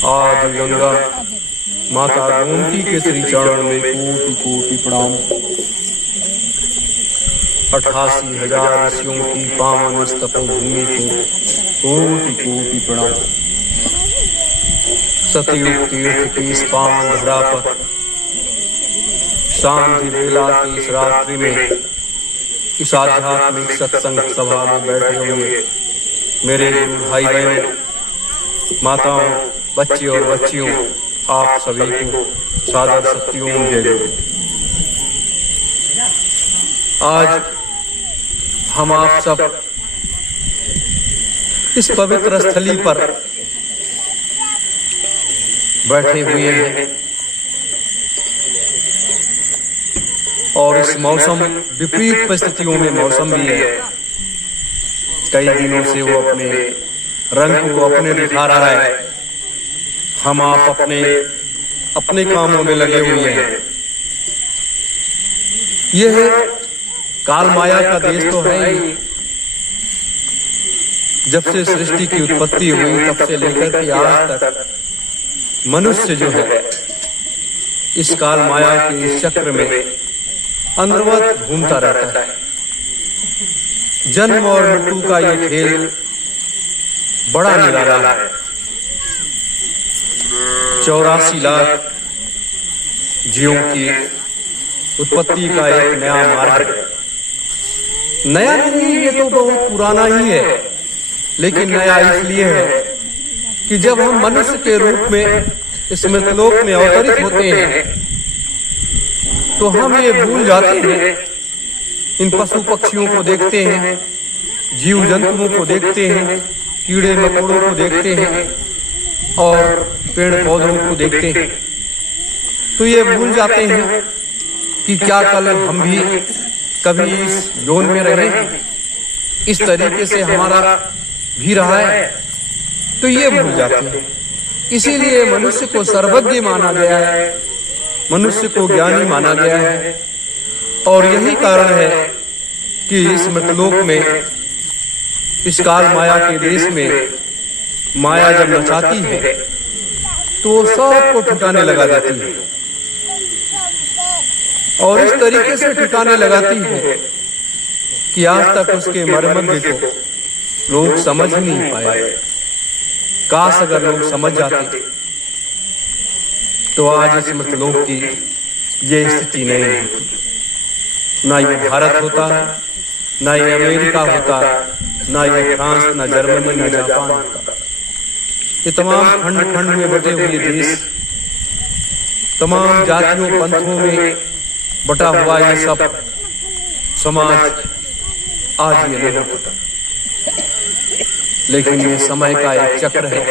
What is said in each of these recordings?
आदि गंगा माता गोमती के श्री चरणों में कोटि कोटि प्रणाम। 88,000 ऋषियों की पावन इस तपोभूमि को कोटि कोटि प्रणाम। सतयुग तीर्थ की इस पावन धरा पर शांति बेला की इस रात्रि में इस आध्यात्मिक सत्संग सभा में बैठे हुए मेरे गुरु भाई बहनों, माताओं, बच्चे और बच्चियों, आप सभी को सादर सत्यों जय जय। आज हम आप सब इस पवित्र स्थली पर बैठे हुए हैं और इस मौसम विपरीत परिस्थितियों में मौसम भी है। कई दिनों से वो अपने रंग को अपने दिखा रहा है। हम आप अपने कामों में लगे हुए हैं। यह काल माया का देश तो है ही। जब से सृष्टि की उत्पत्ति हुई तब से लेकर के आज तक मनुष्य जो है इस काल माया के इस चक्र में अंतर्वत घूमता रहता है। जन्म और मृत्यु का ये खेल बड़ा निराला है। 84 लाख जीवों की उत्पत्ति का एक नया मार्ग है। नया नहीं, ये तो बहुत पुराना ही है, लेकिन नया इसलिए है कि जब हम मनुष्य के रूप में इस मृतलोक में अवतरित होते हैं तो हम ये भूल जाते हैं। इन पशु पक्षियों को देखते हैं, जीव जंतुओं को देखते हैं, कीड़े मकोड़ों को देखते हैं और पेड़ पौधों को देखते हैं, तो ये भूल जाते हैं कि क्या कल हम भी कभी इस यौन में रहे, इस तरीके से हमारा भी रहा है, तो ये भूल जाते हैं। इसीलिए मनुष्य को सर्वज्ञ माना गया है, मनुष्य को ज्ञानी माना गया है। और यही कारण है कि इस मृतलोक में, इस काल माया के देश में माया जब नचाती है तो सबको ठिकाने लगा देती है और इस तरीके से ठिकाने लगाती है कि आज तक उसके मर्म को लोग समझ नहीं पाए। काश अगर लोग समझ जाते तो आज इस मृतलोक की ये स्थिति नहीं होती। ना ये भारत होता, ना ये अमेरिका होता, ना ये फ्रांस, ना जर्मनी, ना जापान होता। ये तमाम खंड खंड में बटे हुए देश, तमाम जातियों पंथों में बटा हुआ ये सब समाज आज ये नहीं होता। लेकिन ये समय का एक चक्र है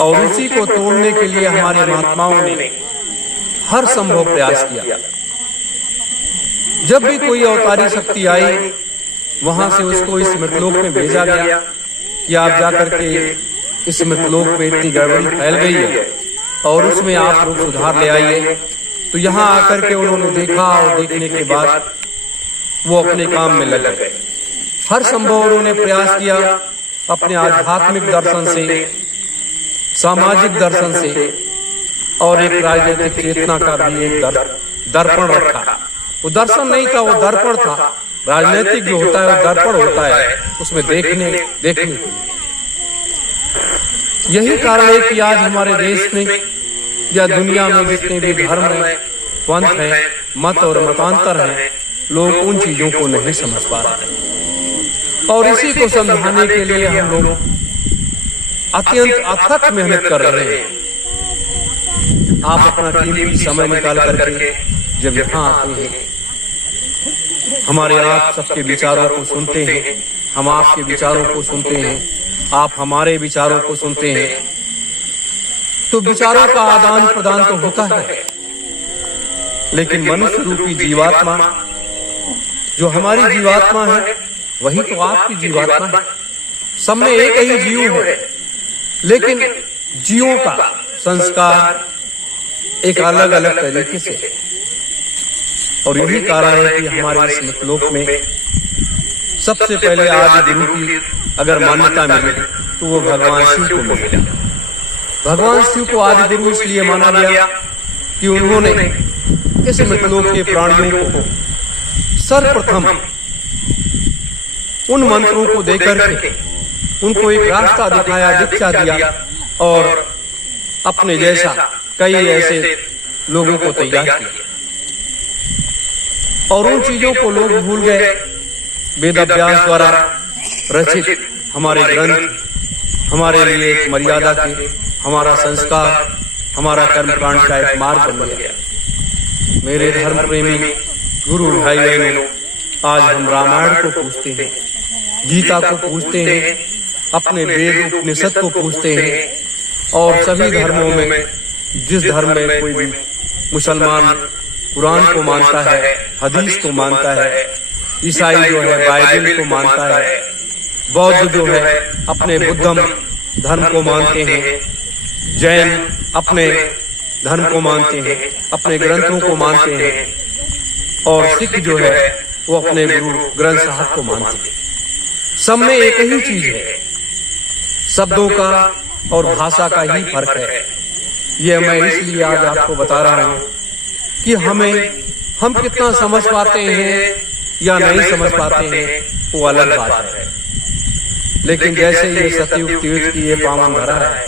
और उसी को तोड़ने के लिए हमारे महात्माओं ने हर संभव प्रयास किया। जब भी कोई अवतारी शक्ति आई, वहां से उसको इस मृतलोक में भेजा गया कि आप जाकर के इस मृतलोक में इतनी गड़बड़ी फैल गई है और उसमें आप लोग सुधार ले आइए। तो यहाँ आकर के उन्होंने देखा और देखने के बाद वो अपने काम में लग गए। हर संभव उन्होंने प्रयास किया, अपने आध्यात्मिक दर्शन से, सामाजिक दर्शन से और एक राजनीतिक चेतना का भी एक दर्पण रखा। वो दर्शन नहीं था, वो दर्पण था। राजनीतिक जो होता है वो दर्पण होता है, उसमें देखने के लिए। यही कारण है कि आज हमारे देश में या दुनिया में जितने भी धर्म है, पंथ है, मत और मतांतर हैं, लोग उन चीजों को नहीं समझ पा रहे। और इसी को समझाने के लिए हम लोग अत्यंत अथक मेहनत कर रहे हैं। आप अपना कीमती समय निकाल करके जब यहाँ आते हैं, हमारे आप सबके विचारों को सुनते हैं, हम आपके विचारों को सुनते हैं, आप हमारे विचारों को सुनते हैं, तो विचारों का आदान प्रदान तो होता है। लेकिन मनुष्य रूपी जीवात्मा, जो हमारी जीवात्मा है, वही तो आपकी जीवात्मा है। सब में एक ही जीव है, लेकिन जीवों का संस्कार एक अलग अलग तरीके से। और यही कारण है कि हमारे इस मृतलोक में सबसे पहले आज गुरु की अगर मान्यता मिले तो वो भगवान शिव को मिलेगा। भगवान शिव को आदि गुरु इसलिए माना गया कि उन्होंने इस मृतलोक के प्राणियों को सर्वप्रथम उन मंत्रों को देकर के उनको एक रास्ता दिखाया, दीक्षा दिया और अपने जैसा कई ऐसे लोगों को तैयार किया। और उन चीजों को लोग भूल गए। वेद व्यास द्वारा रचित हमारे ग्रंथ हमारे लिए एक मर्यादा के, हमारा संस्कार, हमारा कर्मकांड का एक मार्ग बन गया। मेरे धर्म प्रेमी गुरु भाई बहनों, आज हम रामायण को पूछते हैं, गीता को पूछते हैं, अपने वेद उपनिषद को पूछते हैं और सभी धर्मों में जिस धर्म में कोई भी मुसलमान कुरान को मानता है, हदीस को मानता है, ईसाई जो है बाइबल को मानता है, बौद्ध जो है अपने बुद्धम धर्म को मानते हैं, जैन अपने धर्म को मानते हैं, अपने ग्रंथों को मानते हैं और सिख जो है वो अपने गुरु ग्रंथ साहब को मानते हैं। सब में एक ही चीज है, शब्दों का और भाषा का ही फर्क है। ये मैं इसलिए आज आपको बता रहा हूँ कि हम कितना समझ पाते हैं या नहीं समझ पाते हैं वो अलग बात है। लेकिन जैसे ये सतयुग तीर्थ की ये पावन धरा है,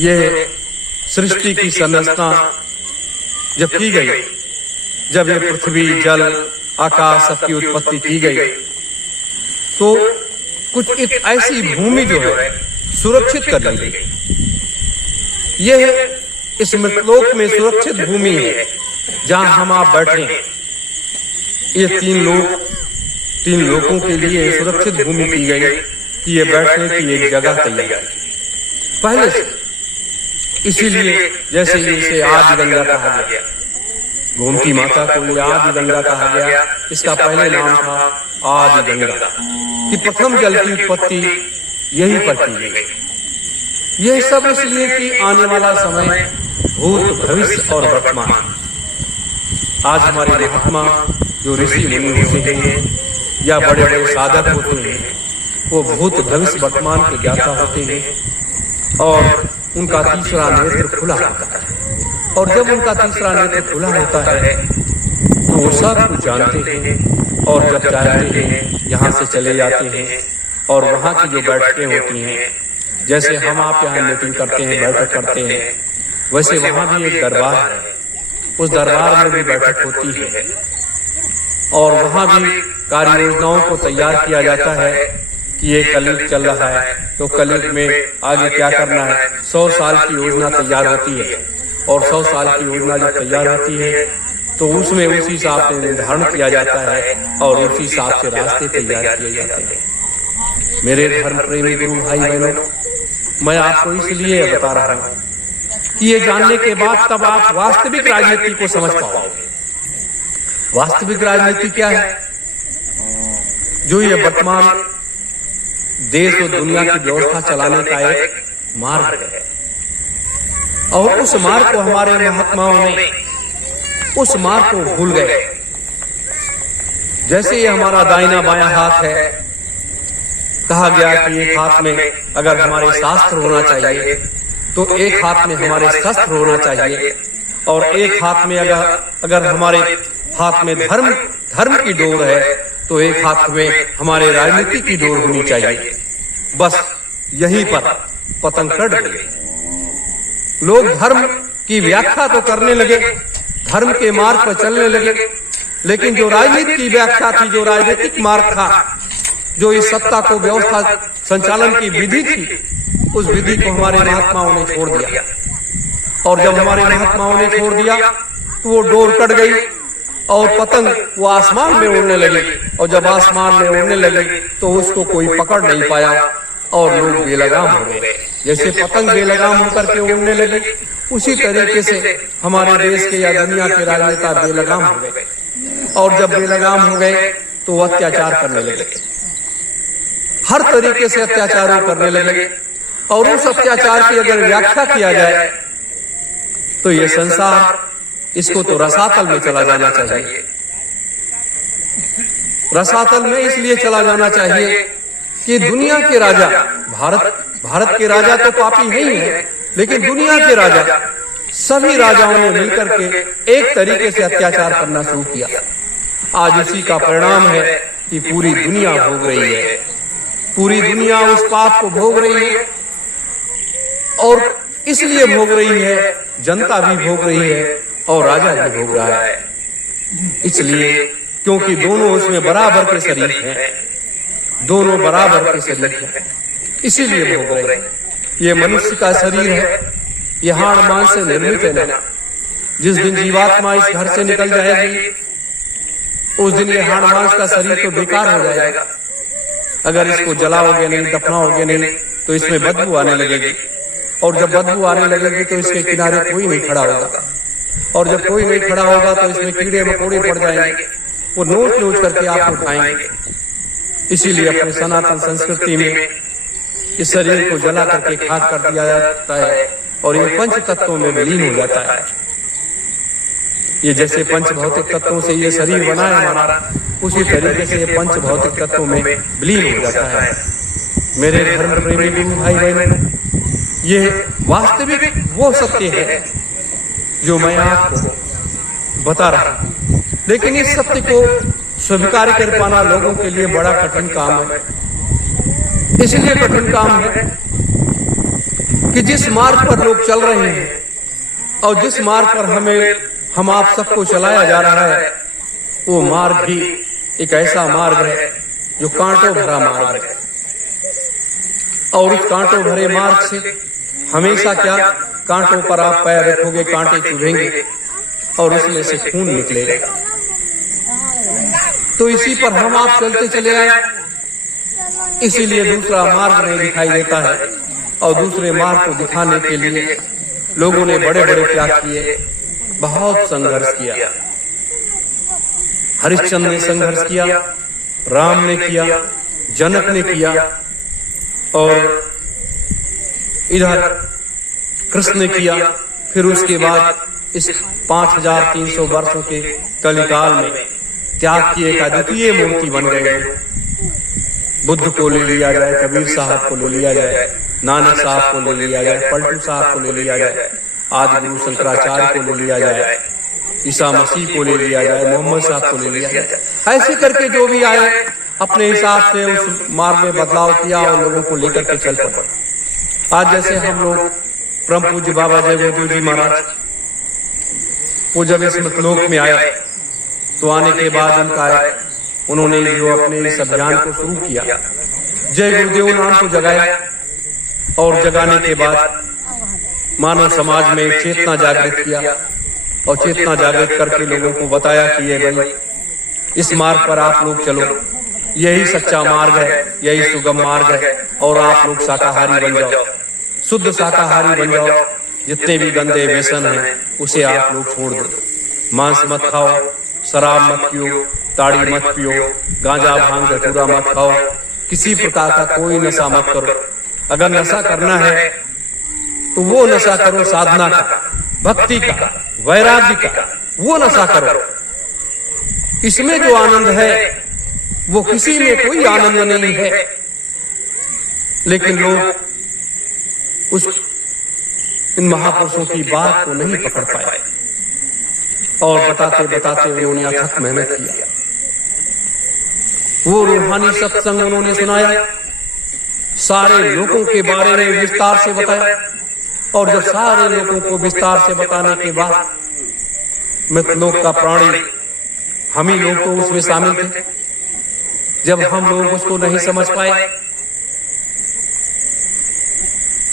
ये सृष्टि की संरचना जब की गई, जब ये पृथ्वी जल आकाश सबकी उत्पत्ति की गई, तो कुछ एक ऐसी भूमि जो है सुरक्षित कर ली गई। यह इस मृतलोक में सुरक्षित भूमि है जहां हम आप बैठे हैं। ये तीन लोगों के लिए सुरक्षित भूमि की गई कि ये बैठने की एक जगह तैयार पहले से। इसीलिए जैसे इसे आदि गंगा कहा गया, गोमती माता को ये आदि गंगा कहा गया, इसका पहले नाम था आदि गंगा, कि प्रथम जल की उत्पत्ति यही पर की गई। यह सब इसलिए कि आने वाला समय भूत भविष्य और वर्तमान, आज हमारे महात्मा जो ऋषि मुनि होते हैं या बड़े बड़े साधक होते हैं, वो भूत भविष्य वर्तमान के ज्ञाता होते हैं और उनका तीसरा नेत्र खुला होता है। और जब उनका तीसरा नेत्र खुला होता है तो वो सब कुछ जानते हैं और जब चाहते हैं यहाँ से चले जाते हैं। और वहाँ की जो बैठकें होती हैं, जैसे हम आप यहाँ मीटिंग करते हैं, बैठक करते हैं, वैसे वहाँ भी एक दरबार है, उस दरबार में भी बैठक होती है और वहाँ भी कार्य योजनाओं को तैयार किया जाता है कि ये कलयुग चल रहा है तो कलयुग में आगे क्या करना है। 100 साल की योजना तैयार होती है और 100 साल की योजना जब तैयार होती है तो उसमें उसी हिसाब से निर्धारण किया जाता है और उसी हिसाब से रास्ते तैयार किए जाते हैं। मेरे धर्म प्रेमी गुरु भाई बहनों, मैं आपको इसलिए बता रहा हूँ कि ये जानने के बाद तब आप वास्तविक राजनीति को समझ पाओगे। वास्तविक राजनीति क्या है? जो ये वर्तमान देश और दुनिया की व्यवस्था चलाने का एक मार्ग है और उस मार्ग को हमारे महात्माओं ने उस मार्ग को भूल गए। जैसे ये हमारा दाहिना बायां हाथ है, कहा गया कि एक हाथ में अगर हमारे शास्त्र होना चाहिए तो एक हाथ में हमारे शस्त्र होना चाहिए और एक हाथ में अगर हमारे हाथ में धर्म की डोर है तो एक हाथ में हमारे राजनीति की डोर होनी चाहिए। बस यहीं पर पतंग कट गई। लोग धर्म की व्याख्या तो करने लगे, धर्म के मार्ग पर चलने लगे, लेकिन जो राजनीति की व्याख्या थी, जो राजनीतिक मार्ग था, जो इस सत्ता को व्यवस्था संचालन की विधि थी, उस विधि को हमारे महात्माओं ने छोड़ दिया। और जब हमारे महात्माओं ने छोड़ दिया तो वो डोर कट गई और पतंग वो आसमान में उड़ने लगी। और जब आसमान में उड़ने लगी तो उसको कोई पकड़ नहीं पाया और लोग बेलगाम हो गए। जैसे पतंग बेलगाम होकर के उड़ने लगी, उसी तरीके से हमारे देश के या दुनिया के राजनेता बेलगाम हो गए। और जब बेलगाम हो गए तो वो अत्याचार करने लगे, हर तरीके से अत्याचारों करने लगे। और उस अत्याचार की अगर व्याख्या किया जाए तो ये संसार, इसको तो रसातल में चला जाना चाहिए। रसातल में इसलिए चला जाना चाहिए कि दुनिया के राजा, भारत भारत के राजा तो पापी है ही है, लेकिन दुनिया के राजा, सभी राजाओं ने मिलकर के एक तरीके से अत्याचार करना शुरू किया। आज उसी का परिणाम है कि पूरी दुनिया भोग रही है, पूरी दुनिया उस पाप को भोग रही है। और इसलिए भोग रही है, जनता भी भोग रही है और राजा भी भोग रहा है। इसलिए क्योंकि दोनों उसमें बराबर के शरीक हैं, दोनों बराबर के शरीक हैं, इसीलिए भोग रहे हैं। ये मनुष्य का शरीर है, ये हाड़ मांस से निर्मित है ना। जिस दिन जीवात्मा इस घर से निकल जाएगी, उस दिन ये हाड़ मांस का शरीर तो बेकार हो जाएगा। अगर इसको जलाओगे नहीं, दफनाओगे नहीं, तो इसमें बदबू आने लगेगी, और जब बदबू आने लगेगी तो इसके किनारे कोई नहीं खड़ा होगा, और जब कोई नहीं खड़ा होगा तो इसमें कीड़े मकोड़े पड़ जाएंगे, वो नोच नोच करके आपको खाएंगे। इसीलिए अपने सनातन संस्कृति में इस शरीर को जला करके खाक कर दिया जाता है और ये पंच तत्वों में विलीन हो जाता है। ये जैसे पंच भौतिक तत्वों से ये शरीर बना है हमारा, उसी तरीके से ये पंच भौतिक तत्वों में विलीन हो जाता है। मेरे धर्म प्रेमी गुरु भाई बहन, ये वास्तविक वो सत्य है जो मैं आपको बता रहा हूं, लेकिन इस सत्य को स्वीकार कर पाना लोगों के लिए बड़ा कठिन काम है। इसलिए कठिन काम है कि जिस मार्ग पर लोग चल रहे हैं और जिस मार्ग पर हम आप सबको चलाया जा रहा है, वो मार्ग भी एक ऐसा मार्ग है जो कांटों भरा मार्ग है। और उस कांटों भरे मार्ग से हमेशा क्या, कांटों पर आप पैर रखोगे, कांटे चुभेंगे और उसमें से खून निकलेगा। तो इसी पर हम आप चलते चले आए, इसीलिए दूसरा मार्ग नहीं दिखाई देता है। और दूसरे मार्ग को दिखाने के लिए लोगों ने बड़े बड़े त्याग किए, बहुत संघर्ष किया। हरिश्चंद्र ने संघर्ष किया, राम ने किया, जनक ने किया, और इधर कृष्ण ने किया। फिर उसके बाद इस 5300 वर्षों के कलिकाल में त्याग की एक अद्वितीय मूर्ति बन गए। बुद्ध को ले लिया जाए, कबीर साहब को ले लिया जाए, नानक साहब को ले लिया जाए, पलटू साहब को ले लिया जाए, आदि गुरु शंकराचार्य को ले लिया जाए, ईसा मसीह को ले लिया जाए, मोहम्मद साहब को ले लिया जाए। ऐसे करके जो भी आए अपने हिसाब से उस मार्ग में बदलाव किया और लोगों को लेकर के चल पड़े। आज जैसे हम लोग परम पूज्य बाबा जय गुरुदेव जी महाराज, वो जब इस लोक में आए तो आने के बाद उन्होंने जो अपने इस अभियान को शुरू किया, जय गुरुदेव नाम को जगाया, और जगाने के बाद मानव समाज में चेतना जागृत किया, और चेतना जागृत करके लोगों को बताया कि ये भाई इस मार्ग पर आप लोग चलो, यही सच्चा मार्ग है, यही सुगम मार्ग है, और आप लोग शाकाहारी बन जाओ, शुद्ध शाकाहारी बन जाओ। जितने भी गंदे व्यसन हैं उसे आप लोग छोड़ दो, मांस मत खाओ, शराब मत पियो, ताड़ी मत पियो, गांजा भांग धतूरा मत खाओ, किसी प्रकार का कोई नशा मत करो। अगर नशा करना है तो वो नशा करो साधना का, भक्ति का, वैराग्य का, वो नशा करो। इसमें जो आनंद है वो किसी में कोई आनंद नहीं है। लेकिन लोग उस इन महापुरुषों की बात को नहीं पकड़ पाए, और बताते बताते उन्होंने अथक मेहनत किया। वो रूहानी सत्संग उन्होंने सुनाया, सारे लोगों के बारे में विस्तार से बताया, और जब सारे लोगों को विस्तार से बताने के बाद मृतलोक का प्राणी हम ही लोग तो उसमें शामिल थे। जब हम लोग उसको नहीं समझ पाए,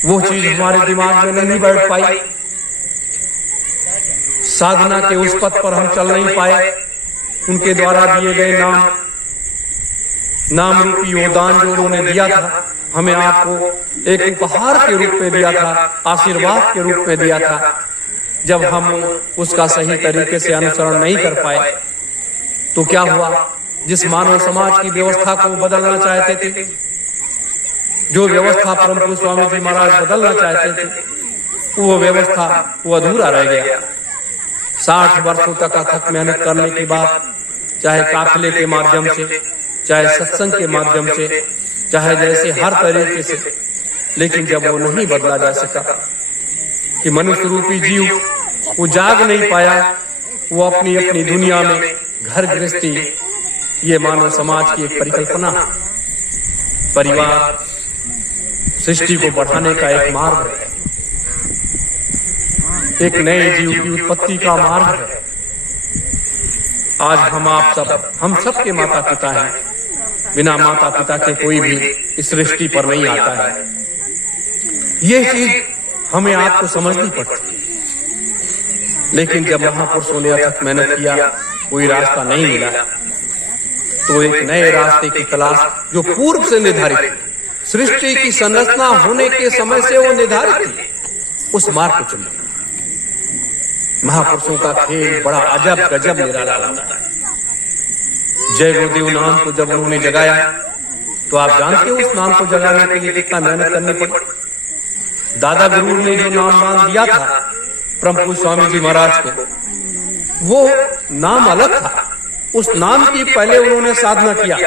वो चीज हमारे दिमाग में नहीं बैठ पाई, साधना के उस पथ पर हम चल नहीं पाए, उनके द्वारा दिए गए नाम रूपी योगदान जो उन्होंने दिया था, हमें आपको एक उपहार के रूप में दिया था, आशीर्वाद के रूप में दिया था। जब हम उसका सही तरीके से अनुसरण नहीं कर पाए तो क्या हुआ? जिस मानव समाज की व्यवस्था को बदलना चाहते थे, जो व्यवस्था परम पूज्य स्वामी जी महाराज बदलना चाहते थे, वो व्यवस्था वो अधूरा रह गया। 60 वर्षों तक अथक मेहनत करने के बाद, चाहे काफिले के माध्यम से, चाहे सत्संग के माध्यम से, चाहे जैसे हर तरीके से लेकिन जब वो नहीं बदला जा सका कि मनुष्य रूपी जीव वो जाग नहीं पाया, वो अपनी अपनी दुनिया में घर गृहस्थी, ये मानव समाज की एक परिकल्पना, परिवार सृष्टि को बढ़ाने का एक मार्ग है, एक नए जीव की उत्पत्ति का मार्ग है। आज हम सब के माता पिता हैं। बिना माता पिता के कोई भी इस सृष्टि पर नहीं आता है। ये चीज हमें आपको समझनी पड़ती है। लेकिन जब महापुरुषों ने अथक मेहनत किया, कोई रास्ता नहीं मिला, तो एक नए रास्ते की तलाश जो पूर्व से निर्धारित थी, सृष्टि की संरचना होने के समय से वो निर्धारित थी, उस मार्ग को चुना। महापुरुषों का खेल बड़ा अजब गजब निराला होता है। जय गुरुदेव नाम को जब उन्होंने जगाया, तो आप जानते हो उस नाम को जगाने के लिए कितना मेहनत करनी पड़ी। दादा गुरु ने जो नाम दान दिया था परम पूज्य स्वामी जी महाराज को, वो नाम अलग था। उस नाम की पहले उन्होंने साधना किया,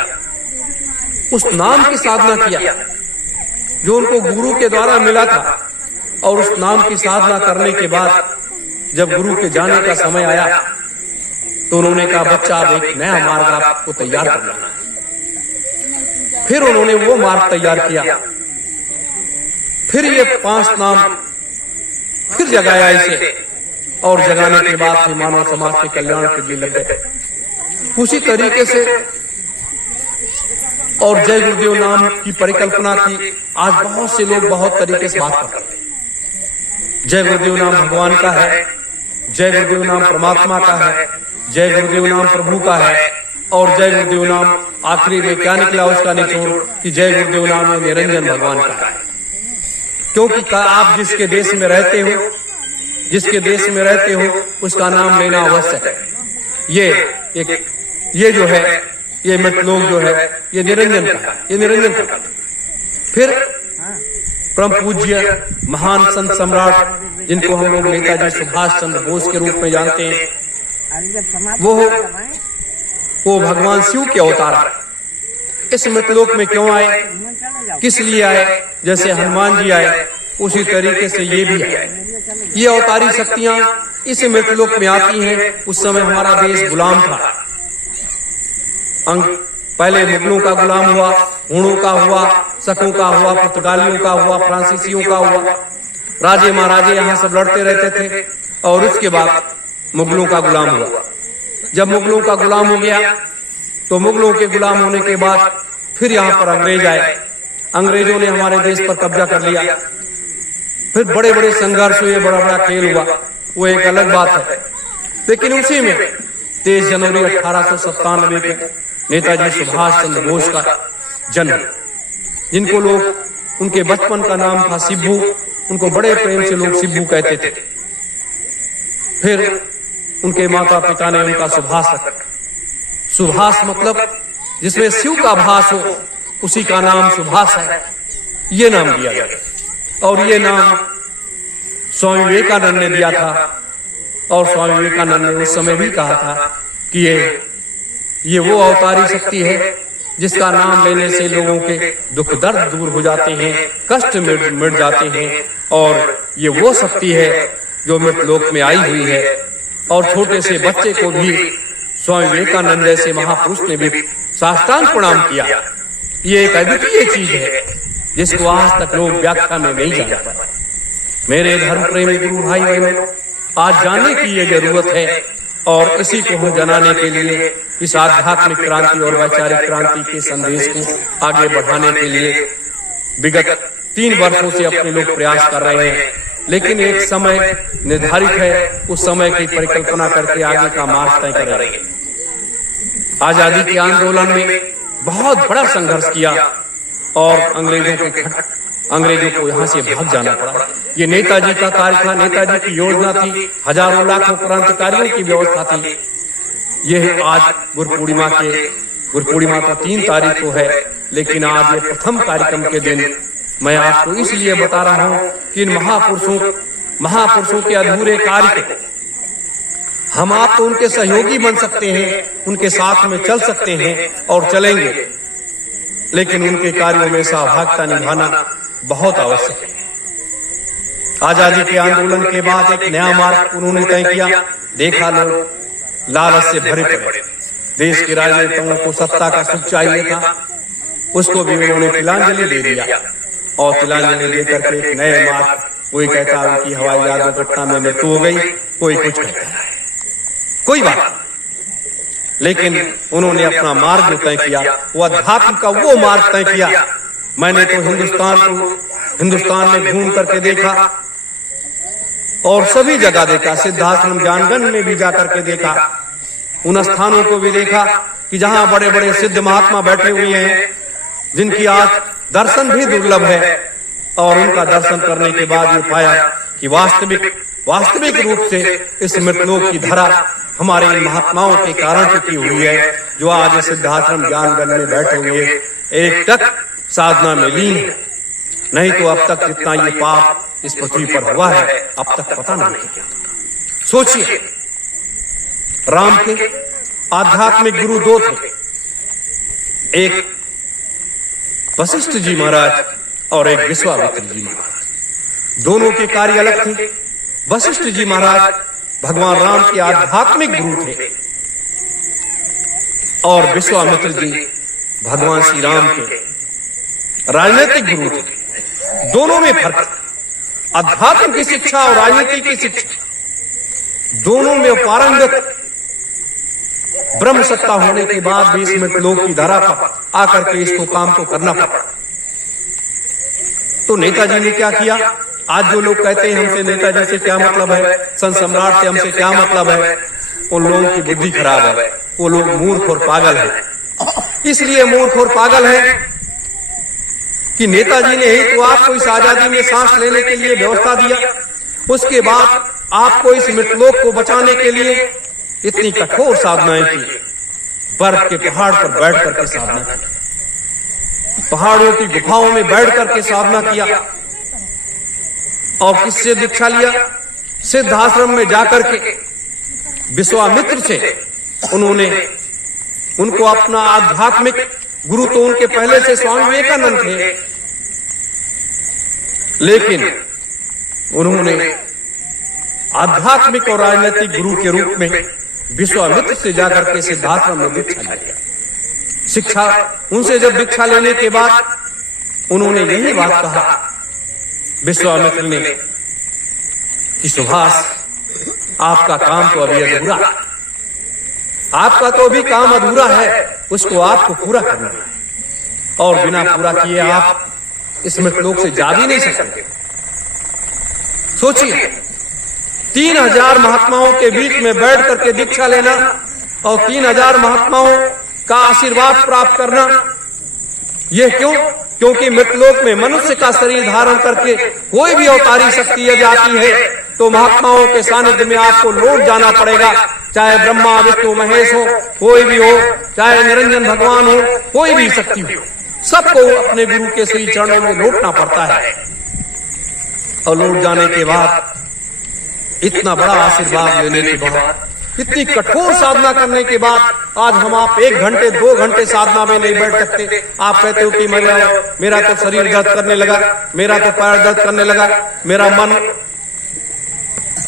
उस नाम की साधना किया जो उनको गुरु के द्वारा मिला था। और उस नाम की साधना करने के बाद जब गुरु के जाने का समय आया, तो उन्होंने कहा, बच्चा अब एक नया मार्ग आपको तैयार करना है। फिर उन्होंने वो मार्ग तैयार किया। फिर ये 5 नाम फिर जगाया इसे, और जगाने के बाद फिर मानव समाज के कल्याण के लिए लग गए उसी तरीके से। और जय गुरुदेव नाम की परिकल्पना की आज बहुत से लोग बहुत तरीके से बात करते हैं। जय गुरुदेव नाम भगवान का है, जय गुरुदेव नाम परमात्मा का है, जय गुरुदेव नाम प्रभु का है, और जय गुरुदेव नाम आखिरी में क्या निकला उसका निचोड़ कि जय गुरुदेव नाम निरंजन भगवान का है। क्योंकि आप जिसके देश में रहते हो, जिसके देश में रहते हो, उसका नाम लेना अवश्य है। ये जो है, ये मृतलोक जो है, ये निरंजन का, ये निरंजन का। फिर परम पूज्य महान संत सम्राट, जिनको हम लोग नेताजी सुभाष चंद्र बोस के रूप में जानते हैं, वो भगवान शिव के अवतार है। इस मृतलोक में क्यों आए, किस लिए आए? जैसे हनुमान जी आए, उसी तरीके से ये भी आए। ये अवतारी शक्तियां इस मृतलोक में आती हैं। उस समय हमारा देश गुलाम था। पहले मुगलों का गुलाम हुआ, हुणों का हुआ, शकों का हुआ, पुर्तगालियों का हुआ, फ्रांसीसियों का हुआ। राजे महाराजे यहाँ सब लड़ते रहते थे। और उसके बाद मुगलों का गुलाम हुआ। जब मुगलों का गुलाम हो गया, तो मुगलों के गुलाम होने के बाद फिर यहाँ पर अंग्रेज आए। अंग्रेजों ने हमारे देश पर कब्जा कर लिया। फिर बड़े बड़े संघर्ष हुए, बड़ा बड़ा खेल हुआ, वो एक अलग बात है। लेकिन उसी में 23 जनवरी 1897 को नेताजी सुभाष चंद्र बोस का जन्म, जिनको लोग, उनके बचपन का नाम था सिब्बू, उनको बड़े प्रेम से लोग सिब्बू कहते थे। फिर उनके माता पिता ने उनका सुभाष रखा। सुभाष मतलब जिसमें शिव का भास हो, उसी का नाम सुभाष है, ये नाम दिया गया। और ये नाम स्वामी विवेकानंद ने दिया था। और स्वामी विवेकानंद ने उस समय भी कहा था कि ये वो अवतारी शक्ति है जिसका नाम लेने से लोगों के दुख दर्द दूर हो जाते हैं, कष्ट मिट जाते हैं। और ये वो शक्ति है जो मृतलोक में आई हुई है। और छोटे से बच्चे को भी स्वामी विवेकानंद जैसे महापुरुष ने भी साष्टांग प्रणाम किया। ये एक अद्वितीय चीज है जिसको आज तक लोग व्याख्या में नहीं जान पाए। मेरे धर्म प्रेमी गुरु भाई बहनों, आज जानने की ये जरूरत है। और इसी को हम जनाने के लिए, इस आध्यात्मिक क्रांति और वैचारिक क्रांति के संदेश को आगे बढ़ाने के लिए विगत 3 वर्षों से अपने लोग प्रयास कर रहे हैं। लेकिन एक समय निर्धारित है, उस समय की परिकल्पना करके आगे का मार्ग तय कर रहे हैं। आजादी के आंदोलन में बहुत बड़ा संघर्ष किया और अंग्रेजों को यहाँ से भाग जाना पड़ा। ये नेताजी का कार्य था, नेताजी की योजना थी, हजारों लाखों क्रांतिकारियों की व्यवस्था थी। यह आज गुरु पूर्णिमा तो 3 तारीख को है, लेकिन आज ये प्रथम कार्यक्रम के दिन मैं आपको इसलिए बता रहा हूँ कि इन महापुरुषों के अधूरे कार्य को हम आप तो उनके सहयोगी बन सकते हैं, उनके साथ में चल सकते हैं और चलेंगे। लेकिन उनके कार्यों में सहभागिता निभाना बहुत आवश्यक है। आजादी के आंदोलन के बाद एक नया मार्ग उन्होंने तय किया। देखा लोग लालच से भरे पड़े, देश के राजनेताओं को सत्ता का सुख चाहिए था, उसको भी उन्होंने तिलांजलि दे दिया और तिलांजलि देकर के एक नए मार्ग, कोई कहता है कि हवाई जहाज दुर्घटना में मृत्यु हो गई, कोई कुछ कहता है, कोई बात, लेकिन उन्होंने अपना मार्ग जो तय किया वो अध्यात्म का वो मार्ग तय किया। मैंने तो हिंदुस्तान में घूम करके देखा और सभी जगह देखा, सिद्धाश्रम ज्ञानगंज में भी जाकर के देखा, उन स्थानों को भी देखा कि जहां बड़े बड़े सिद्ध महात्मा बैठे हुए हैं, जिनकी आज दर्शन भी दुर्लभ है, और उनका दर्शन करने के बाद ये पाया कि वास्तविक रूप से इस मृतलोक की धरा हमारे इन महात्माओं के कारण टिकी हुई है, जो आज सिद्धाश्रम ज्ञानगंज में बैठे हुए एक टक साधना में लीन है। नहीं तो अब तक जितना ये पाप इस पृथ्वी पर हुआ है, अब तक पता नहीं क्या। सोचिए, राम के आध्यात्मिक गुरु दो थे, एक वशिष्ठ जी महाराज और एक विश्वामित्र जी महाराज। दोनों के कार्य अलग थे। वशिष्ठ जी महाराज भगवान राम के आध्यात्मिक गुरु थे और विश्वामित्र जी भगवान श्री राम के राजनीतिक गुरु थे। दोनों में फर्क है। अध्यात्म की शिक्षा और राजनीति की शिक्षा दोनों में पारंगत ब्रह्म सत्ता होने के बाद भी इसमें लोक की धारा पर आकर के इसको काम को करना पड़ा। तो नेताजी ने क्या किया? आज जो लोग कहते हैं हमसे नेताजी से क्या मतलब है, संत सम्राट से हमसे क्या मतलब है, उन लोगों की बुद्धि खराब है, वो लोग मूर्ख और पागल हैं। इसलिए मूर्ख और पागल हैं कि नेताजी ने ही तो आपको इस आजादी में सांस लेने के लिए व्यवस्था दिया, उसके बाद आपको इस मृतलोक को बचाने के लिए इतनी कठोर साधनाएं की। बर्फ के पहाड़ पर बैठ करके साधना की, पहाड़ों की गुफाओं में बैठ करके साधना किया। और किससे दीक्षा लिया? सिद्ध आश्रम में जाकर के विश्वामित्र से उन्होंने उनको अपना आध्यात्मिक गुरु, तो उनके पहले से स्वामी विवेकानंद थे, लेकिन उन्होंने आध्यात्मिक और राजनीतिक गुरु के रूप में विश्वामित्र से जाकर के सिद्धाश्रम में दीक्षा लिया। शिक्षा उनसे जब दीक्षा लेने के बाद उन्होंने यही बात कहा विश्वामित्र ने कि सुभाष, आपका काम तो अभी अधूरा है, आपका तो अभी काम अधूरा है, उसको आपको पूरा करना है, और बिना पूरा किए आप इस मृतलोक से जा भी नहीं सकते। सोचिए, 3000 महात्माओं के बीच में बैठ करके दीक्षा लेना और 3000 महात्माओं का आशीर्वाद प्राप्त करना, यह क्यों? क्योंकि मृतलोक में मनुष्य का शरीर धारण करके कोई भी अवतारी शक्ति यदि आती है तो महात्माओं के सानिध्य में आपको लौट जाना पड़ेगा। चाहे ब्रह्मा विष्णु महेश हो, कोई भी हो, चाहे निरंजन भगवान हो, कोई भी शक्ति हो, सबको अपने गुरु के श्री चरणों में लौटना पड़ता है। और लौट जाने के बाद, इतना बड़ा आशीर्वाद लेने के बाद, इतनी कठोर साधना करने के बाद, आज हम आप 1 घंटे 2 घंटे साधना में नहीं बैठ सकते। आप कहते हो कि मेरा तो शरीर दर्द करने लगा, मेरा तो पैर दर्द करने लगा, मेरा मन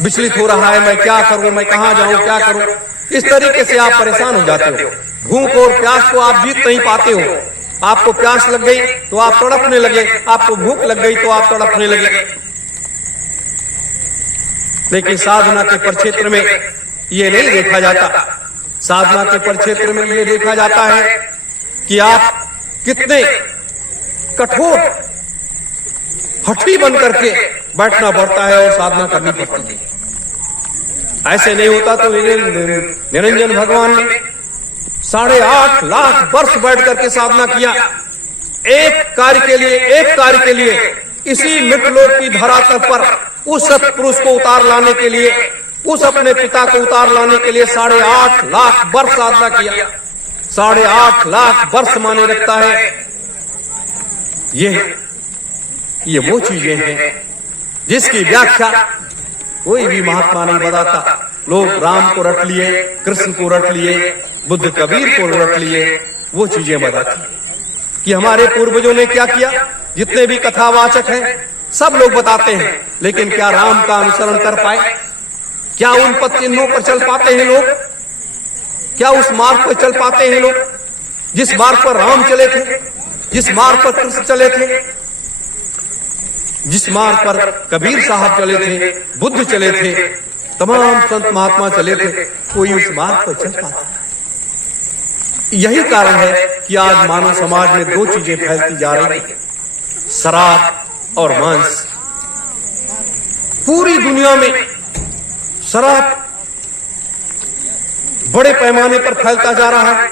विचलित हो रहा है, मैं क्या करूं, मैं कहां जाऊं, क्या करूं। इस तरीके से आप परेशान हो जाते हो। भूख और प्यास को आप जीत नहीं पाते हो। आपको प्यास लग गई तो आप तड़पने लगे, आपको भूख लग गई तो आप तड़पने लगे। लेकिन साधना के परिक्षेत्र में ये नहीं देखा जाता। साधना के परिक्षेत्र में ये देखा जाता है कि आप कितने कठोर हठी बन करके बैठना पड़ता है और साधना करनी पड़ती है। ऐसे नहीं होता तो निरंजन भगवान ने 8.5 लाख वर्ष बैठ करके साधना किया, एक कार्य के लिए इसी मृतलोक की धरातल पर उस सत्पुरुष को उतार लाने के लिए, उस अपने पिता को उतार लाने के लिए 8.5 लाख वर्ष साधना किया। 8.5 लाख वर्ष माने रखता है। ये वो चीजें हैं जिसकी व्याख्या कोई भी महात्मा नहीं बताता। लोग राम को रट लिए, कृष्ण को रट लिए, बुद्ध कबीर को रट लिए, वो चीजें बताती कि हमारे पूर्वजों ने क्या किया। जितने भी कथावाचक हैं, सब लोग बताते हैं, लेकिन क्या राम का अनुसरण कर पाए? क्या उन पथ चिन्हों पर चल पाते हैं लोग? क्या उस मार्ग पर चल पाते हैं लोग जिस मार्ग पर राम चले थे, जिस मार्ग पर कृष्ण चले थे, जिस मार्ग पर कबीर साहब चले थे, बुद्ध चले थे, तमाम संत महात्मा चले थे? कोई उस मार्ग पर चल पाता? यही कारण है कि आज मानव समाज में दो चीजें फैलती जा रही हैं, शराब और मांस। पूरी दुनिया में शराब बड़े पैमाने पर फैलता जा रहा है,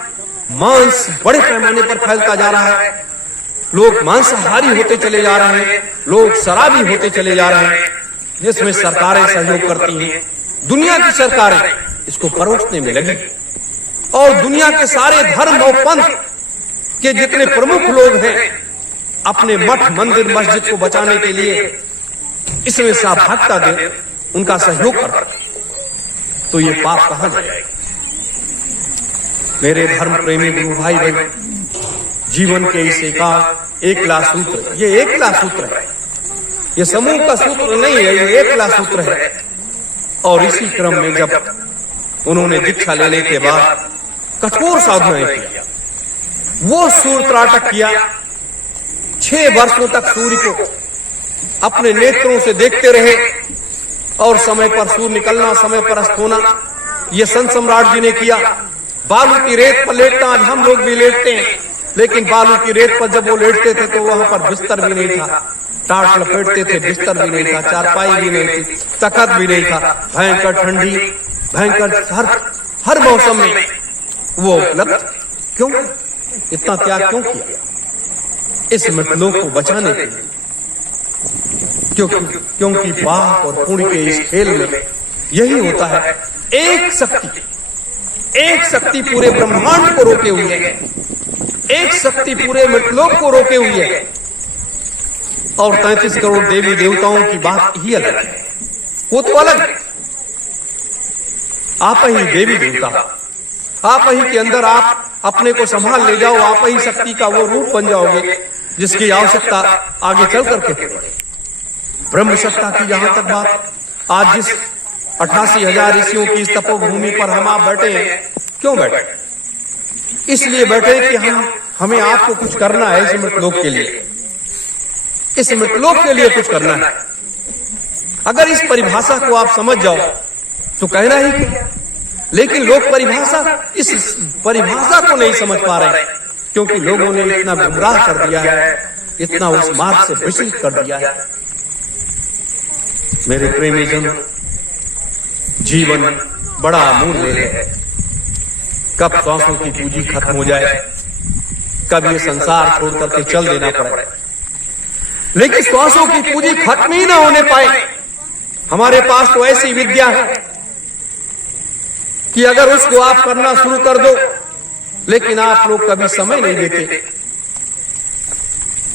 मांस बड़े पैमाने पर फैलता जा रहा है, लोग मांसाहारी होते चले जा रहे हैं, लोग शराबी होते चले जा रहे हैं, जिसमें सरकारें सहयोग करती हैं। दुनिया की सरकारें इसको परोसने में लगी और दुनिया के सारे धर्म और पंथ के जितने प्रमुख लोग हैं अपने मठ मंदिर मस्जिद को बचाने के लिए इसमें सहभागिता दे, उनका सहयोग करते हैं, तो ये पाप कहां जाएगा? मेरे धर्म प्रेमी गुरु भाई बहन, जीवन के इस एकला सूत्र, ये एकला सूत्र है, ये समूह का सूत्र नहीं है, ये एकला सूत्र है। और इसी क्रम में जब उन्होंने दीक्षा लेने के बाद कठोर साधनाएं किया, वो सूर्य त्राटक किया, 6 वर्षों तक सूर्य को अपने नेत्रों से देखते रहे और समय पर सूर्य निकलना, समय पर अस्त होना, ये संत सम्राट जी ने किया। बालू की रेत पर लेटना, आज हम लोग भी लेटते हैं, लेकिन बालू की रेत पर जब वो लेटते थे तो वहां पर बिस्तर भी नहीं था, टाट लपेटते थे, बिस्तर भी नहीं था, चारपाई भी नहीं थी, तखत भी नहीं था, भयंकर ठंडी, भयंकर हर मौसम में वो उपलब्ध। क्यों इतना त्याग क्यों किया? इस मृतलोक को बचाने के लिए। क्योंकि पाप और पुण्य के इस खेल में यही होता है, एक शक्ति पूरे ब्रह्मांड को रोके हुई है, एक शक्ति पूरे मृतलोक को रोके हुई है, और 33 करोड़ देवी देवताओं की बात ही अलग है, वो तो अलग है। आप ही देवी देवता, आप ही के अंदर आप अपने को संभाल ले जाओ, आप ही शक्ति का वो रूप बन जाओगे जिसकी आवश्यकता आगे चल करके पड़ेगी। ब्रह्म सत्ता की जहां तक बात, आज जिस 88,000 ऋषियों की इस तपोभूमि पर हम आप बैठे हैं, क्यों बैठे? इसलिए बैठे कि हमें आपको कुछ करना है इस मृतलोक के लिए, इस मृतलोक के लिए कुछ करना है। अगर इस परिभाषा को आप समझ जाओ तो कहना ही क्या, लेकिन लोग इस परिभाषा को नहीं समझ पा रहे, क्योंकि लोगों ने इतना गुमराह कर दिया है, इतना उस मार्ग से विचलित कर दिया है। मेरे प्रेमी जन, जीवन बड़ा अमूल्य है, कब सांसों की पूंजी खत्म हो जाए, कब ये संसार छोड़ करके चल देना पड़े, लेकिन श्वासों की पूंजी खत्म ही ना होने पाए। हमारे पास तो ऐसी विद्या है कि अगर उसको आप करना शुरू कर दो, लेकिन आप लोग कभी समय नहीं देते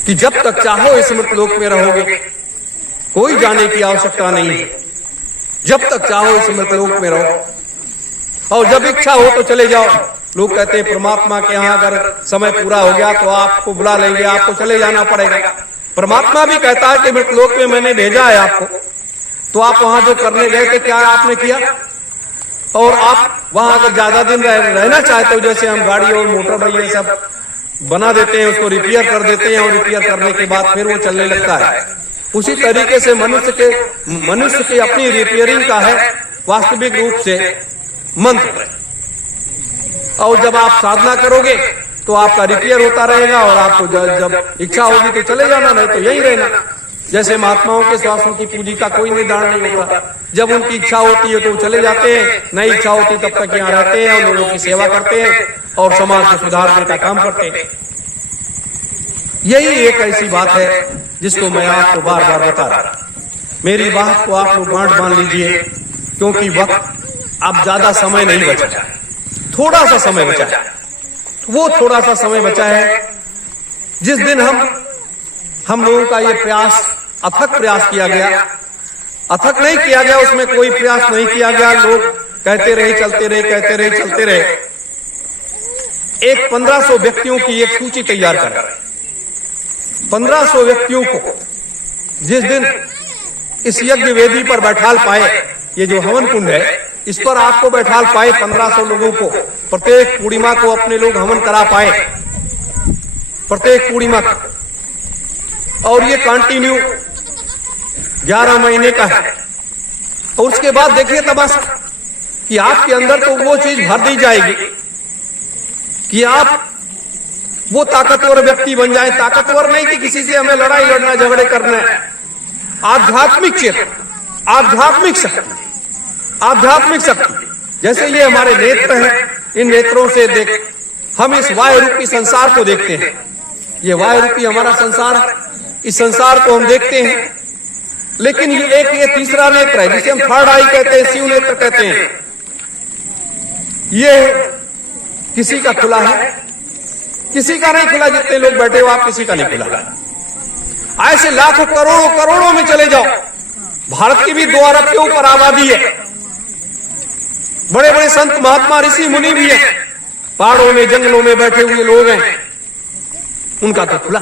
कि जब तक चाहो इस मृतलोक में रहोगे, कोई जाने की आवश्यकता नहीं है, जब तक चाहो इस मृतलोक में रहो, और जब इच्छा हो तो चले जाओ। लोग कहते हैं परमात्मा के यहां अगर समय पूरा हो गया तो आपको बुला लेंगे, आपको चले जाना पड़ेगा। परमात्मा भी कहता है कि मृतलोक में मैंने भेजा है आपको, तो आप वहां जो करने गए थे क्या आपने किया? और आप वहां अगर ज्यादा दिन रहना चाहते हो, जैसे हम गाड़ी और मोटर में ये सब बना देते हैं, उसको रिपेयर कर देते हैं और रिपेयर करने के बाद फिर वो चलने लगता है, उसी तरीके से मनुष्य की अपनी रिपेयरिंग का है वास्तविक रूप से मंत्र। और जब आप साधना करोगे तो आपका रिपेयर होता रहेगा, और आपको जब इच्छा होगी तो चले जाना, नहीं तो यही रहना। जैसे महात्माओं के श्वासों की पूंजी का कोई निर्धारण नहीं होता, जब उनकी इच्छा होती है तो वो चले जाते हैं, नहीं इच्छा होती तब तक यहाँ रहते हैं और लोगों की सेवा करते हैं और समाज को सुधारने का काम करते हैं। यही एक ऐसी बात है जिसको मैं आपको बार बार बता रहा। मेरी बात को आप लोग गांठ बांध लीजिए, क्योंकि वक्त अब ज्यादा समय नहीं बचा, थोड़ा सा समय बचा है। वो थोड़ा सा समय बचा है जिस दिन हम लोगों का ये प्रयास, अथक प्रयास किया गया, अथक नहीं किया गया, उसमें कोई प्रयास नहीं किया गया, लोग कहते रहे, चलते रहे, कहते रहे, चलते रहे। एक 1500 व्यक्तियों की एक सूची तैयार कर, 1500 व्यक्तियों को जिस दिन इस यज्ञ वेदी पर बैठाल पाए, ये जो हवन कुंड है इस पर आपको बैठाल पाए 1500 लोगों को, प्रत्येक पूर्णिमा को अपने लोग हवन करा पाए, प्रत्येक पूर्णिमा को, और ये कंटिन्यू 11 महीने का है। और उसके बाद देखिए तमाशा कि आपके अंदर तो वो चीज भर दी जाएगी कि आप वो ताकतवर व्यक्ति बन जाए। ताकतवर नहीं कि किसी से हमें लड़ाई लड़ना, झगड़े करना है। आध्यात्मिक चेतना, आध्यात्मिक शक्ति, आध्यात्मिक शक्ति। जैसे ये हमारे नेत्र हैं, इन नेत्रों से देख हम इस वायु रूपी संसार को देखते हैं। ये वायु रूपी हमारा संसार है, इस संसार को हम देखते हैं। लेकिन ये तीसरा नेत्र है जिसे हम थर्ड आई कहते हैं, शिव नेत्र कहते हैं। ये किसी का खुला है, किसी का नहीं खुला। जितने लोग बैठे हो आप, किसी का नहीं खुला। ऐसे लाखों करोड़ों करोड़ों में चले जाओ। भारत की भी 2 अरब के ऊपर आबादी है। बड़े बड़े संत महात्मा ऋषि मुनि भी हैं, पहाड़ों में जंगलों में बैठे हुए लोग हैं, उनका तो खुला।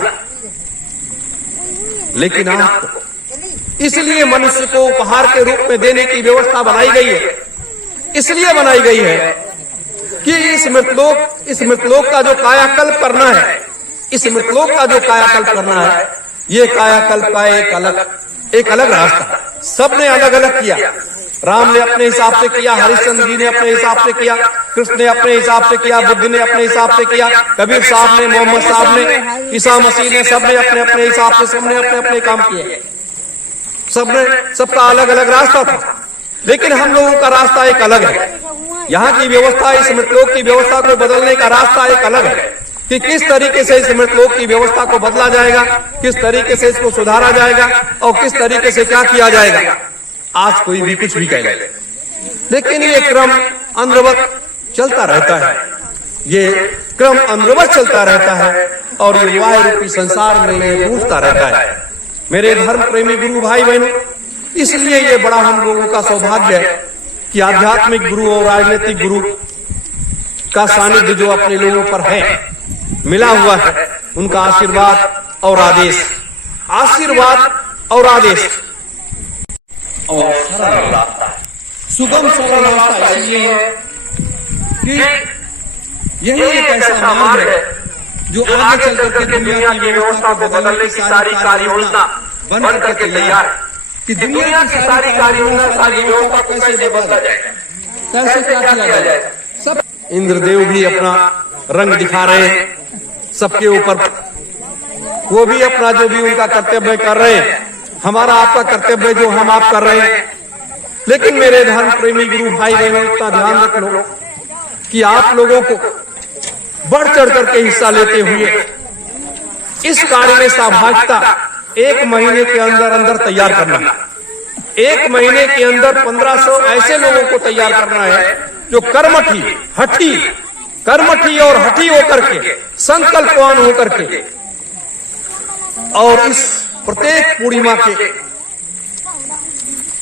लेकिन आपको इसलिए मनुष्य को उपहार के रूप में देने की व्यवस्था बनाई गई है, इसलिए बनाई गई है कि इस मृतलोक का जो कायाकल्प करना है, इस मृतलोक का जो कायाकल्प करना है, ये कायाकल्प का एक अलग रास्ता। सबने अलग अलग किया। राम ने अपने हिसाब से किया, हरिश्चंद्र जी ने अपने हिसाब से किया, कृष्ण ने अपने हिसाब से किया, बुद्ध ने अपने हिसाब से किया, कबीर साहब ने, मोहम्मद साहब ने, ईसा मसीह ने, सबने अपने अपने हिसाब से, सबने अपने अपने काम किए। सबका अलग अलग रास्ता था। लेकिन हम लोगों का रास्ता एक अलग है। यहाँ की व्यवस्था, इस मृतलोक की व्यवस्था को बदलने का रास्ता एक अलग है कि किस तरीके से इस मृतलोक की व्यवस्था को बदला जाएगा, किस तरीके से इसको सुधारा जाएगा और किस तरीके से क्या किया जाएगा। आज कोई भी कुछ भी कह ले, लेकिन ये क्रम अनवरत चलता रहता है। ये क्रम अनवरत चलता रहता है और ये वायु रूपी संसार में ये गूंजता रहता है। मेरे धर्म प्रेमी गुरु भाई बहनों, इसलिए ये बड़ा हम लोगों का सौभाग्य है कि आध्यात्मिक गुरु और राजनीतिक गुरु का सानिध्य जो अपने लोगों पर है, मिला हुआ है। उनका आशीर्वाद और आदेश, आशीर्वाद और आदेश और सरल रास्ता, सुगम सरल रास्ता इसलिए है कि यही एक ऐसा मार्ग है जो आगे चल करके दुनिया की व्यवस्था को बदलने की सारी कार्य योजना बन करके तैयार है कि दुनिया की सारी कार्य योजना, सारी व्यवस्था कैसे बदला जाए, कैसे क्या किया जाए। सब इंद्रदेव भी अपना रंग दिखा रहे हैं सबके ऊपर, वो भी अपना जो भी उनका कर्तव्य कर रहे हैं। हमारा आपका कर्तव्य जो हम आप कर रहे हैं। लेकिन मेरे धर्म प्रेमी गुरु भाई बहनों, इतना ध्यान रख लो कि आप लोगों को बढ़ चढ़ करके हिस्सा लेते हुए इस कार्य में सहभागिता 1 महीने के अंदर अंदर तैयार करना है। 1 महीने के अंदर 1500 ऐसे लोगों को तैयार करना है जो कर्मठी और हठी होकर के, संकल्पवान होकर के, और इस प्रत्येक पूर्णिमा के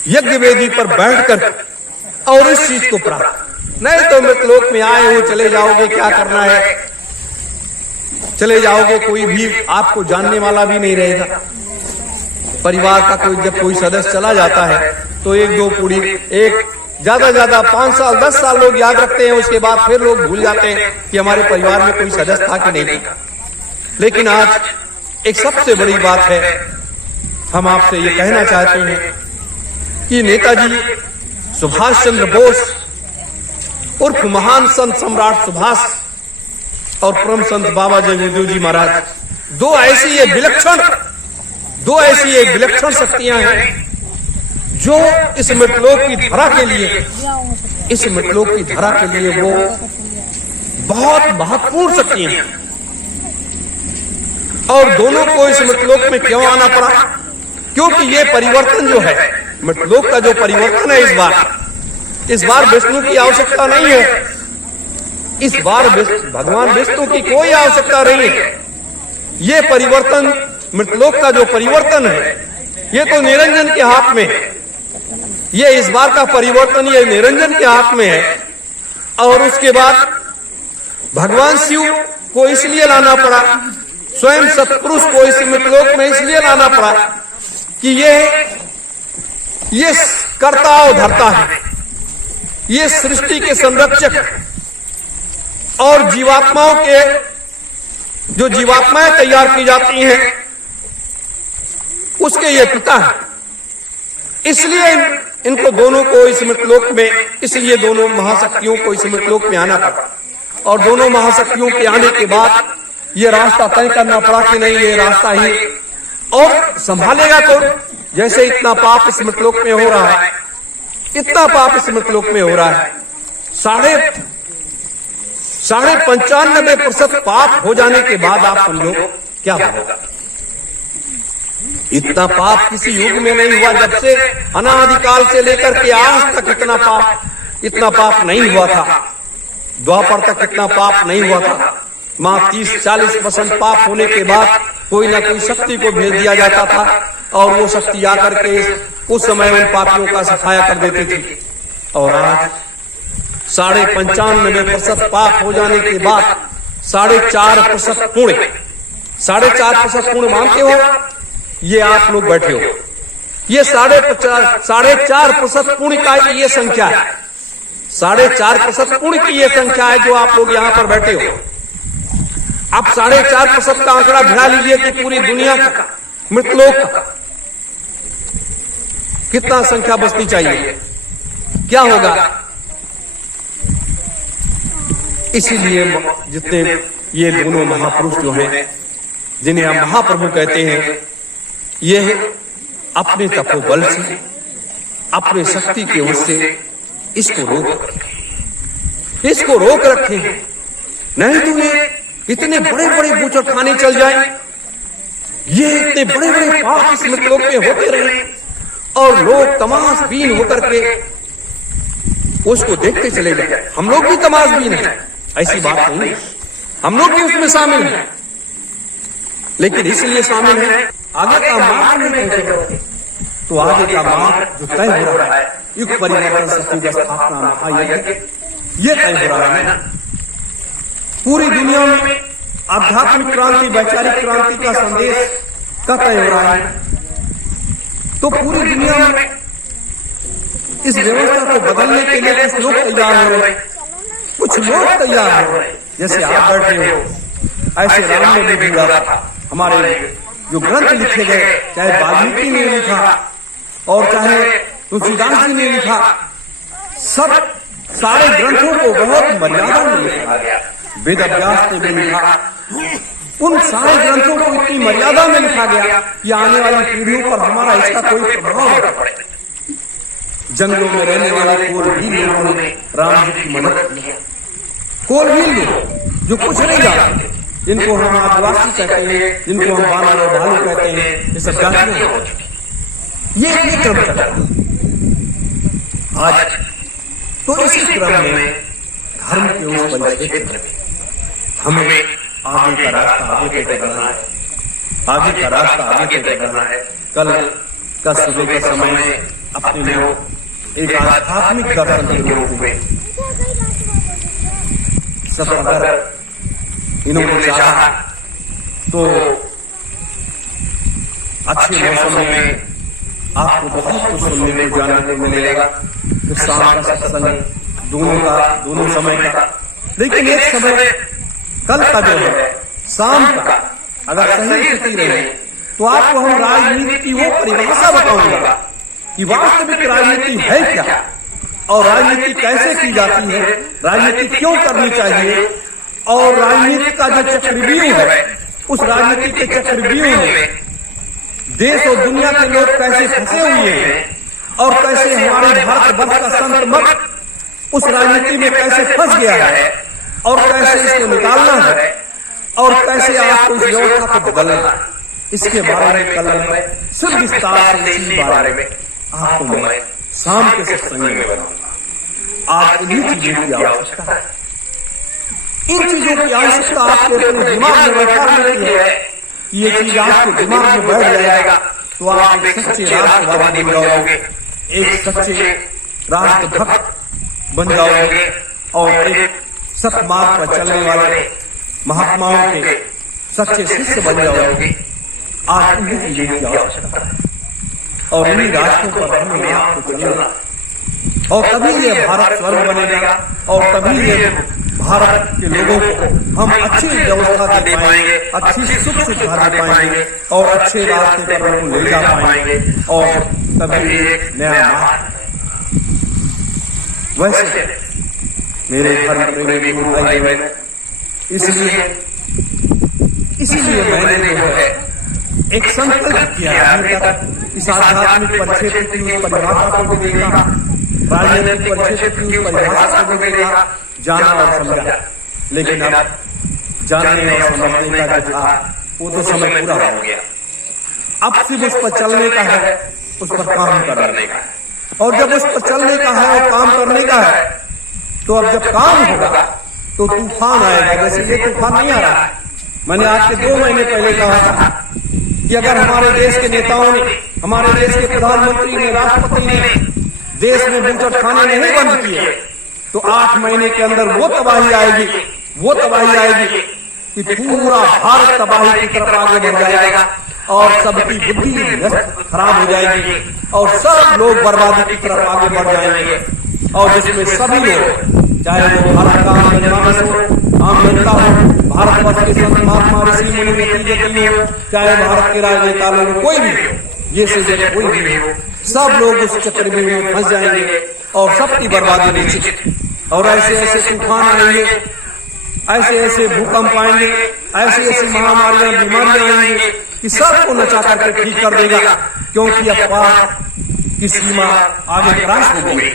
यज्ञ वेदी पर बैठकर और इस चीज को प्राप्त। नहीं तो मृतलोक में आए हो, चले जाओगे, क्या करना है, चले जाओगे, कोई भी आपको जानने वाला भी नहीं रहेगा। परिवार का जब कोई सदस्य चला जाता है तो 1-2 पूरी, एक ज्यादा 5 साल 10 साल लोग याद रखते हैं। उसके बाद फिर लोग भूल जाते हैं कि हमारे परिवार में कोई सदस्य था कि नहीं था। लेकिन आज एक सबसे बड़ी बात है, हम आपसे ये कहना चाहते हैं कि नेताजी सुभाष चंद्र बोस उर्फ महान संत सम्राट सुभाष और परम संत बाबा जगदेव जी महाराज, दो ऐसी एक विलक्षण शक्तियां हैं जो इस मृतलोक की धरा के लिए वो बहुत महत्वपूर्ण शक्तियां हैं। और दोनों को इस मृतलोक में क्यों आना पड़ा? क्योंकि ये परिवर्तन जो है, मृतलोक का जो परिवर्तन है, इस बार विष्णु की आवश्यकता नहीं है। इस बार भगवान विष्णु की कोई आवश्यकता नहीं है। ये परिवर्तन, मृतलोक का जो परिवर्तन है, ये तो निरंजन के हाथ में है। ये इस बार का परिवर्तन ये निरंजन के हाथ में है। और उसके बाद भगवान शिव को इसलिए लाना पड़ा स्वयं सत्पुरुष को इस मृतलोक में इसलिए लाना पड़ा कि ये कर्ता और धर्ता है, ये सृष्टि के संरक्षक और जीवात्माओं के जो जीवात्माएं तैयार की जाती हैं उसके ये पिता है। इसलिए इनको दोनों को इस मृतलोक में, इसलिए दोनों महाशक्तियों को इस मृतलोक में आना पड़ा। और दोनों महाशक्तियों के आने के बाद ये रास्ता तय करना पड़ा कि नहीं, ये रास्ता ही और संभालेगा कौन। जैसे इतना पाप इस मृतलोक में हो रहा है, इतना पाप इस मृतलोक में हो रहा है, 95% पाप हो जाने के बाद आप समझो क्या होगा। इतना पाप किसी युग में नहीं हुआ, जब से अनादिकाल से लेकर के आज तक इतना पाप नहीं हुआ था। द्वापर तक इतना पाप नहीं हुआ था। मां 30-40% पाप होने के बाद कोई ना कोई शक्ति को भेज दिया जाता था और वो शक्ति आकर के उस समय उन पापियों का सफाया कर देती थी। और आज 95% पाप हो जाने के बाद 4.5% पुण्य, 4.5% पुण्य मानते हो? ये आप लोग बैठे हो, ये 4.5% पुण्य का ये संख्या है, 4.5% पुण्य की ये संख्या है जो आप लोग यहां पर बैठे हो। आप 4.5% का आंकड़ा भिड़ा लीजिए कि पूरी दुनिया का, मृतलोक का कितना संख्या बचनी चाहिए, क्या होगा। इसीलिए जितने ये दोनों महापुरुष जो हैं, जिन्हें हम महाप्रभु कहते हैं, ये अपने तपोबल से, अपने शक्ति के उससे इसको रोक रखे हैं। नहीं तो ये इतने बड़े बड़े बूचड़खाने चल जाए, ये इतने बड़े बड़े पाप इस मृतलोक में होते रहे और लोग तमाशबीन होकर के उसको देखते चले जाए। हम लोग भी तमाशबीन हैं, ऐसी बात नहीं, हम लोग भी उसमें शामिल हैं, लेकिन इसलिए शामिल हैं आगे का मार्ग नहीं तय करते। तो आगे का मार्ग जो तय हो रहा है, युग परिवर्तन, सतयुग स्थापना, महायज्ञ, ये तय हो रहा है ना। पूरी दुनिया में आध्यात्मिक क्रांति, वैचारिक क्रांति का संदेश का तय हो रहा है। तो पूरी दुनिया में इस व्यवस्था को बदलने के लिए कुछ लोग तैयार हो रहे, कुछ लोग तैयार हो रहे। जैसे आप बैठे हो, ऐसे राम ने भी जुड़ा था। हमारे जो ग्रंथ लिखे गए, चाहे वाल्मीकि ने लिखा और चाहे तुलसीदास जी ने लिखा, सब सारे ग्रंथों को बहुत मर्यादा में लिखा गया। वेद व्यास ने भी लिखा, उन सारे ग्रंथों को इतनी मर्यादा में लिखा गया कि आने वाली पीढ़ियों पर हमारा इसका कोई प्रभाव न पड़े। जंगलों में रहने वाले कोलभील लोगों ने राम जी की मदद की है। कोलभील लोग जो कुछ नहीं जानते, जिनको हम आदिवासी कहते हैं, जिनको हम बानर और भालू कहते हैं, ये सब जातियां हो चुकी। ये क्रम चल रहा आज। तो इसी क्रम में धर्म के उस परिक्षेत्र में हमें आगे का रास्ता आगे तय करना है, आगे का रास्ता आगे तय करना है। कल का सुबह के समय में अपने लोग एक आध्यात्मिक दर्शन के रूप में सब अगर इन्होंने चाहा तो अच्छे मौसम में आपको बहुत कुछ सुनने को जानने को मिलेगा। फिर शाम का सत्संग, दोनों समय का। लेकिन एक समय कल का जो है शाम का, अगर सही स्थिति रहे तो आपको हम राजनीति की वो परिभाषा बताऊंगा कि वास्तविक राजनीति है क्या और राजनीति कैसे की जाती है, राजनीति क्यों करनी चाहिए, और राजनीति का जो चक्रव्यूह है, उस राजनीति के चक्रव्यूह में देश और दुनिया के लोग कैसे फंसे हुए हैं और कैसे हमारे भारतवर्ष का संत मत उस राजनीति में कैसे फंस गया है और कैसे इसको निकालना है और कैसे आपको इस व्यवस्था को बदलना है, इसके बारे में कल मैं सिर्फ विस्तार से इसी बारे में आपको मैं शाम के सत्संग में बताऊंगा। आज इन्हीं चीजों की आवश्यकता है, इन चीजों की आवश्यकता आपके अपने दिमाग में बैठा रहती है। ये चीज आपके दिमाग में बैठ जाएगा तो आप एक सच्चे राष्ट्रवादी बन जाओगे, एक सच्चे राष्ट्रभक्त बन जाओगे और एक सत्मार्ग पर चलने वाले महात्माओं के सच्चे शिष्य बन जाओगे। आज इन्हीं चीजों की आवश्यकता है और इन्हीं रास्तों पर हमें आपको चलना, और तभी ये भारत स्वर्ग बनेगा और तभी ये भारत के लोगों को हम अच्छी व्यवस्था दे पाएंगे, अच्छी सुख सुविधा दे पाएंगे और अच्छे रास्ते पर उनको ले जा पाएंगे और तभी एक नया मार्ग। वैसे मेरे धर्म प्रेमी भाई बहन, इसलिए मैंने जो है एक संकल्प किया अभी तक इस आध्यात्मिक परिक्षेत्र की उस परिभाषा को भी देखा, राजनीतिक परिक्षेत्र की उस परिभाषा को भी देखा, जाना और समझा, लेकिन अब जानने और समझने का जो था वो तो समय पूरा हो गया। अब सिर्फ उस पर चलने का है, उस पर काम करने का है, और जब उस पर चलने का है और काम करने का है तो अब जब काम होगा तो तूफान आएगा। जैसे ये तूफान नहीं आ रहा है, मैंने आज से 2 महीने पहले कहा था कि अगर हमारे देश के नेताओं ने, हमारे देश के प्रधानमंत्री ने, राष्ट्रपति ने देश में बूचड़ खाने नहीं बंद किए तो 8 महीने के अंदर वो तबाही आएगी कि पूरा भारत तबाही की तरफ आगे बढ़ जाएगा और सबकी बुद्धि खराब हो जाएगी और सब लोग बर्बादी की तरफ आगे बढ़ जाएंगे, और जिसमें सभी लोग, चाहे वो भारत का आम जनमानस हो, आम जनता हो, भारतवर्ष के संत महात्मा ऋषि मुनि व्यक्ति हो, चाहे भारत के राजनेता लोग, कोई भी हो, ये से कोई भी हो, सब लोग उस चक्र में फंस जाएंगे और सबकी बर्बादी निश्चित। और ऐसे ऐसे तूफान आएंगे, ऐसे ऐसे भूकंप आएंगे, ऐसे ऐसी महामारियां, बीमारियां आएंगी कि सबको नचा करके ठीक कर देगा, क्योंकि अपवाद की सीमा आगे क्रॉस हो गई।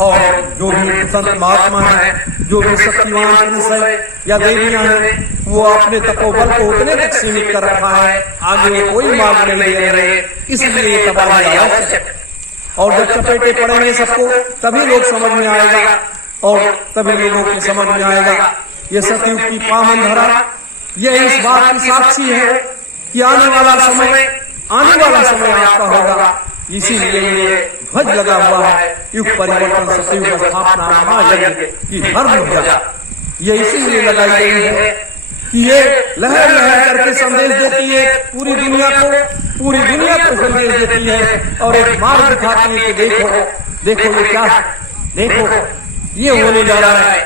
और जो भी संत महात्मा है, जो भी शक्तिवान पुरुष है या देवियां हैं, वो अपने तपोबल को उतने तक सीमित कर रखा है, आगे कोई मार्ग नहीं दे रहे, इसलिए ये तबाही आवश्यक। और जब चपेटे पड़ेंगे सबको, तभी लोग समझ में आएगा और तभी लोगों की समझ में आएगा ये सतयुग की पावन धरा, ये इस बात की साक्षी है कि आने वाला समय आपका होगा। इसीलिए ये ध्वज लगा हुआ है, युग परिवर्तन सतयुग स्थापना महायज्ञ की धर्म ध्वजा। ये इसीलिए लगाई गई है कि ये लहर लहर करके संदेश देती है पूरी दुनिया को संदेश देती है और एक मार्ग दिखाती है कि देखो ये क्या है, देखो ये होने जा रहा है।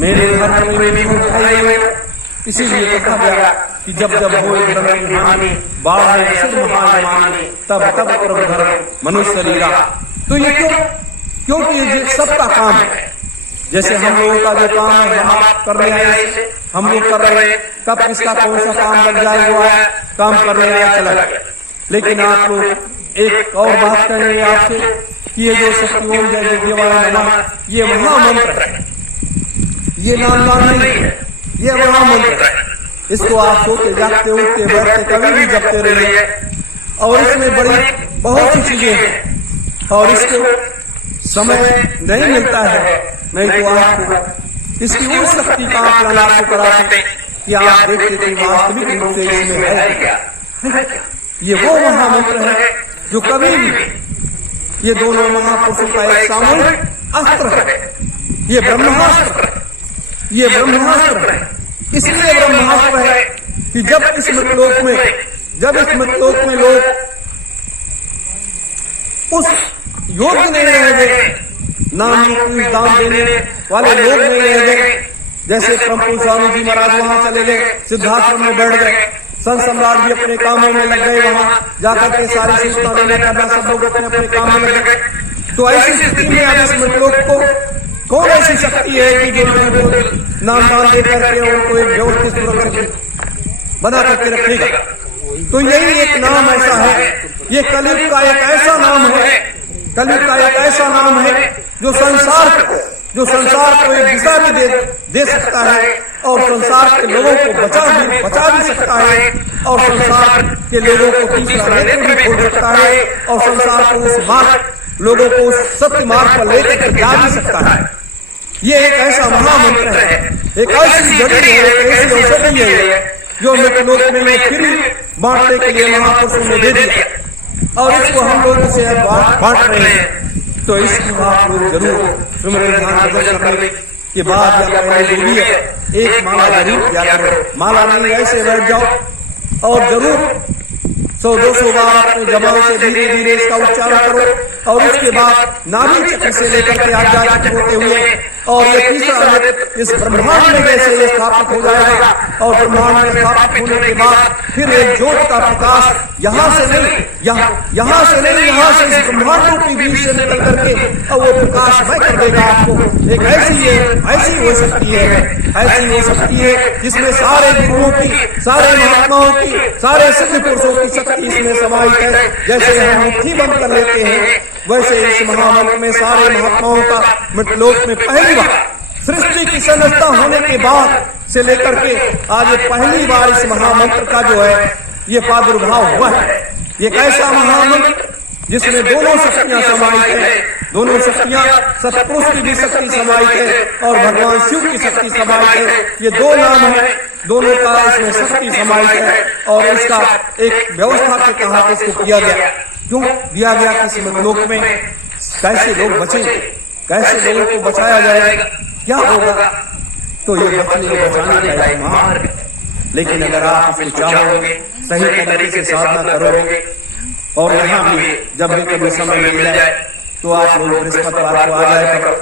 मेरे धर्म में इसीलिए कहा गया कि जब हो धर्म की हानि, बाढ़ महामानी, तब प्रभु धर्म मनुष्य लीला। तो ये क्योंकि ये सबका काम है। जैसे हम लोगों का जो काम है हम कर रहे हैं, हम लोग कर रहे हैं, कब किसका कौन सा काम लग जाए हुआ है, काम कर रहे हैं, चला गया। लेकिन आप लोग एक और बात कहेंगे आपसे कि ये जो शक्ति ओम जय जय नमः, ये महामंत्र है, ये नाम नहीं है, ये महामंत्र है। इसको आप सोते जागते उठते बैठते कभी भी जपते रहिए और इसमें बड़ी बहुत सी चीजें हैं और इसको समय नहीं मिलता है, नहीं तो आपको इसकी उस शक्ति का आकलन आपको कराते कि आप देखते कि वास्तविक रूप से इसमें है क्या। ये वो महामंत्र है जो कभी भी, ये दोनों महापुरुषों का एक सामूहिक अस्त्र है, ये ब्रह्मास्त्र है, ये ब्रह्मास्त्र है। इसलिए ब्रह्मास्त्र है कि जब इस मृतलोक में लोग उस योग्य नहीं रह गए, नाम दान देने वाले लोग नहीं रह गए, जैसे प्रभु स्वामी जी महाराज वहां चले गए, सिद्धार्थ में बैठ गए, संत सम्राट भी अपने कामों में लग गए, वहां जाकर के सारी सूचना लेने करना, सब लोग अपने काम में लग गए। तो ऐसी स्थिति में अब इस मृतलोक को कौन ऐसी शक्ति है कि जो लोगों को नाम दान दे करके उनको एक व्यवस्थित सुरक्षित बना करके रखेगा। तो यही एक नाम ऐसा है, ये कलयुग का एक ऐसा नाम है, कलयुग का एक ऐसा नाम है जो संसार को एक दिशा भी दे सकता है और संसार के लोगों को बचा भी सकता है और संसार के लोगों को तीसरा नेत्र भी खोल सकता है और संसार को उस मार्ग, लोगों को सत्य मार्ग पर लेकर जा भी सकता है। ये एक ऐसा महामंत्र है, एक ऐसी जड़ी है, एक ऐसी औषधि है जो मृतलोक में फ्री बांटने के लिए महापुरुषों ने दे दिया और इसको हम लोग इसे बांट रहे हैं। तो इसको आप लोग जरूर सुमिरन ध्यान भजन करने ये बाद या पहले जो भी है, एक माला जरूर किया करो। माला नहीं ऐसे बैठ जाओ और जरूर 100-200 बार अपने जबान से धीरे धीरे इसका उच्चारण करो और उसके बाद नाभि चक्र से लेकर के आज्ञा चक्र होते हुए और ये तीसरा नेत्र इस ब्रह्मांड में जैसे ये स्थापित हो जाएगा और ब्रह्मांड में स्थापित होने के बाद फिर एक ज्योत का प्रकाश यहाँ से नहीं यहाँ से इस ब्रह्मांड रूपी बीज से निकल करके और वो प्रकाश मैं कर देगा आपको। एक ऐसी हो सकती है जिसमें सारे गुरुओं की, सारे महात्माओं की, सारे सिद्ध पुरुषों की शक्ति इसमें समाहित है। जैसे हम मुट्ठी बंद कर लेते हैं वैसे इस महामंत्र में सारे महात्माओं का मृतलोक में पहली बार सृष्टि की संरचना होने के बाद से लेकर के आज ये पहली बार इस महामंत्र का जो है ये प्रादुर्भाव हुआ है। ये कैसा महामंत्र जिसमें दोनों शक्तियां समाहित है, दोनों शक्तियां सतपुरुष की भी शक्ति समाहित है और भगवान शिव की शक्ति समाहित है। ये दो नाम है, दोनों का इसमें शक्ति समाहित है और इसका एक व्यवस्था के तहत इसको किया गया। क्यों दिया गया कि इस लोक में कैसे लोग बचेंगे, कैसे लोगों को बचाया जाएगा, क्या होगा, तो ये बचाने का एक मार्ग। लेकिन अगर आप इसको चाहोगे, सही तरीके से साधना करोगे और यहाँ भी जब भी कभी समय मिल जाए तो आप लोग बृहस्पतिवार को आ जाए करो,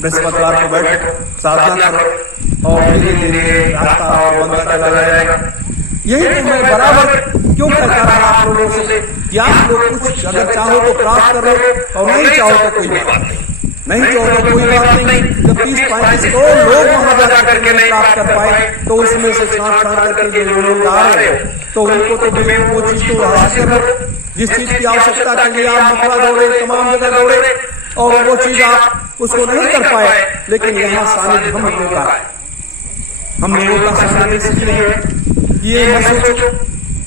बृहस्पतिवार को बैठो, साधना करो और धीरे धीरे रास्ता बनता चला जाएगा। यही तो मैं बराबर क्यों कहता रहा आप लोगों से कि आप लोग कुछ अगर चाहो तो प्राप्त करो और नहीं चाहो तो कोई बात नहीं चाहो तो कोई बात नहीं। जब 30-35 करोड़ लोग वहां जाकर करके नहीं प्राप्त कर पाए तो उसमें से छांट करके जो लोग आ रहे हो तो उनको तो वो चीज तो हासिल करो जिस चीज की आवश्यकता के लिए आप मथुरा दौड़े, तमाम जगह दौड़े और वो चीज आप उसको नहीं कर पाए। लेकिन यहाँ सानिध्य हम लोगों का सानिध्य सीखने हैं। ये मत सोचो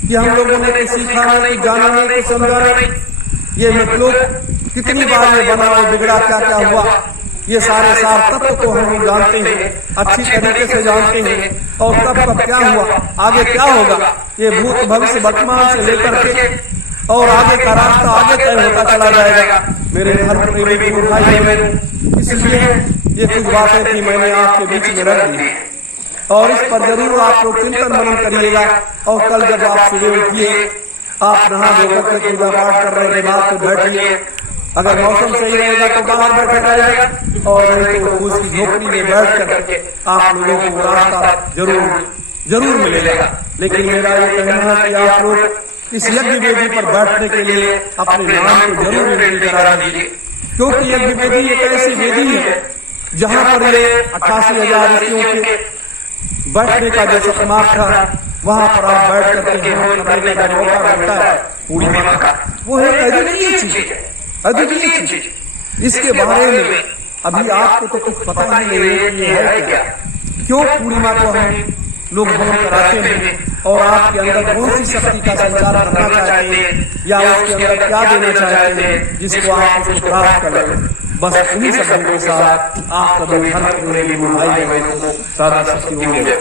कि हम लोगों ने कुछ सीखा नहीं, कुछ जाना नहीं, कुछ समझा नहीं। ये मतलब कितनी बार ये बना और बिगड़ा, क्या क्या हुआ, ये सारे सार तत्व को हम जानते हैं, अच्छी तरीके से जानते हैं और तब क्या हुआ, आगे क्या होगा, ये भूत भविष्य वर्तमान से लेकर के और आगे का रास्ता आगे तय होता चला जाएगा। मेरे धर्म प्रेमी गुरु भाई बहनों, इसलिए ये कुछ बातें थी मैंने आपके बीच में रख दी और इस पर जरूर आप लोग चिंतन मनन करिएगा। और कल जब आप सुबह उठिए, आप नहा धोकर के पूजा पाठ करने के बाद तो बैठिए, अगर मौसम सही रहेगा तो बाहर बैठा जाएगा और नहीं तो उसकी झोपड़ी में बैठ करके आप लोगों को रास्ता जरूर मिलेगा। लेकिन मेरा ये कहना है कि आप लोग इस यज्ञ वेदी पर बैठने के लिए अपने नाम को जरूर एंट्री करा दीजिए, क्योंकि यज्ञ वेदी एक ऐसी वेदी है जहाँ पर ये 88,000 ऋषियों के बैठने का जो समाप्त था वहां पर आप बैठ करके करने का मौका मिलता है पूर्णिमा का, वो है अद्वितीय चीज। इसके बारे में अभी आपको तो कुछ पता ही नहीं है कि ये है क्या, क्यों पूर्णिमा को हम लोग हवन कराते हैं और आपके अंदर कौन सी शक्ति का संचार करना चाहते हैं या उसके अंदर क्या देना चाहते हैं जिसको आप उसको प्राप्त कर लें। बस उन्हीं शब्दों के साथ आप सभी हर भाई बहनों को सादा शक्ति होंगे।